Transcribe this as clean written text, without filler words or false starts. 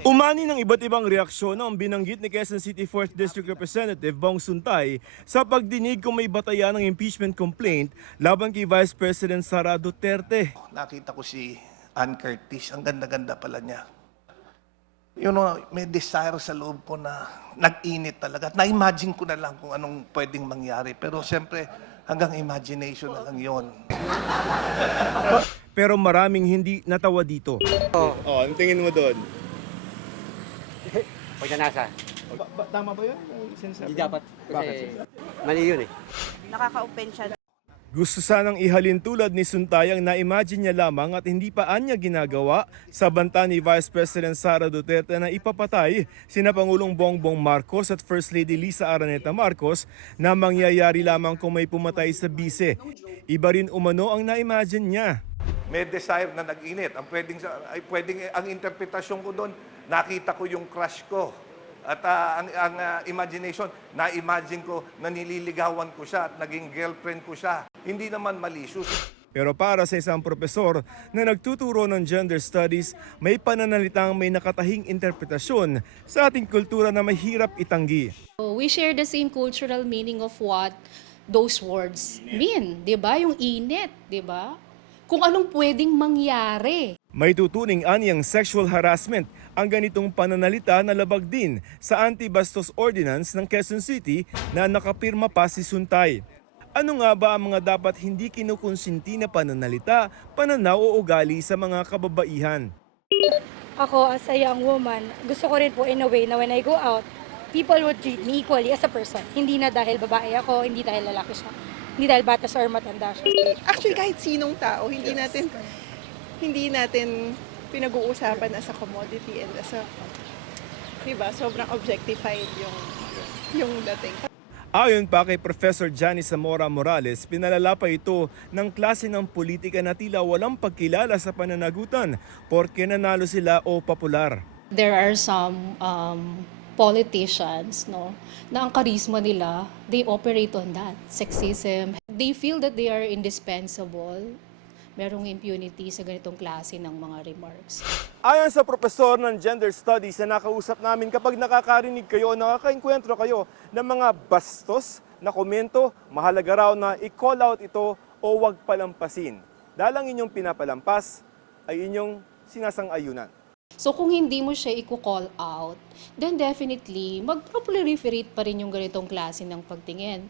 Umani ng iba't ibang reaksyon ang binanggit ni Quezon City 4th District Representative Bong Suntay sa pagdinig kung may batayan ng impeachment complaint laban kay Vice President Sara Duterte. Nakita ko si Ann Curtis, ang ganda-ganda pala niya. You know, may desire sa loob ko na nag-init talaga. Na-imagine ko na lang kung anong pwedeng mangyari. Pero siyempre, hanggang imagination na lang yon. Pero maraming hindi natawa dito. Oh, ang tingin mo doon? Pagnanasa. Tama ba yun? Hindi dapat kasi mali yun eh. Nakaka-open siya. Gusto sanang ihalin tulad ni Suntay ang na-imagine niya lamang at hindi pa anya ginagawa sa banta ni Vice President Sara Duterte na ipapatay sina Pangulong Bongbong Marcos at First Lady Lisa Araneta Marcos na mangyayari lamang kung may pumatay sa bise. Iba rin umano ang na-imagine niya. May desire na nag-init. Ang ang interpretasyon ko doon, nakita ko yung crush ko. At ang imagination, na-imagine ko na nililigawan ko siya at naging girlfriend ko siya. Hindi naman malicious. Pero para sa isang propesor na nagtuturo ng gender studies, may pananalitang may nakatahing interpretasyon sa ating kultura na mahirap itanggi. We share the same cultural meaning of what those words mean, 'di ba? Yung init, 'di ba? Kung anong pwedeng mangyari. May tutuning anyang sexual harassment ang ganitong pananalita na labag din sa Anti-Bastos Ordinance ng Quezon City na nakapirma pa si Suntay. Ano nga ba ang mga dapat hindi kinukonsinti na pananalita, pananaw o ugali sa mga kababaihan? Ako, as a young woman, gusto ko rin po in a way na when I go out, people would treat me equally as a person. Hindi na dahil babae ako, hindi dahil lalaki siya, hindi dahil bata siya or matanda siya. Actually, kahit sinong tao, hindi natin pinag-uusapan as a commodity and as a, diba, sobrang objectified yung dating. Ayon pa kay Professor Janice Zamora Morales, pinalala pa ito ng klase ng politika na tila walang pagkilala sa pananagutan porke nanalo sila o popular. There are some politicians, no, na ang karisma nila, they operate on that, sexism. They feel that they are indispensable. Merong impunity sa ganitong klase ng mga remarks. Ayon sa profesor ng gender studies na nakausap namin, kapag nakakarinig kayo, nakakaengkwentro kayo ng mga bastos na komento, mahalaga raw na i-call out ito o huwag palampasin. Dahil ang inyong pinapalampas ay inyong sinasang-ayunan. So kung hindi mo siya i-call out, then definitely mag-proliferate pa rin yung ganitong klase ng pagtingin.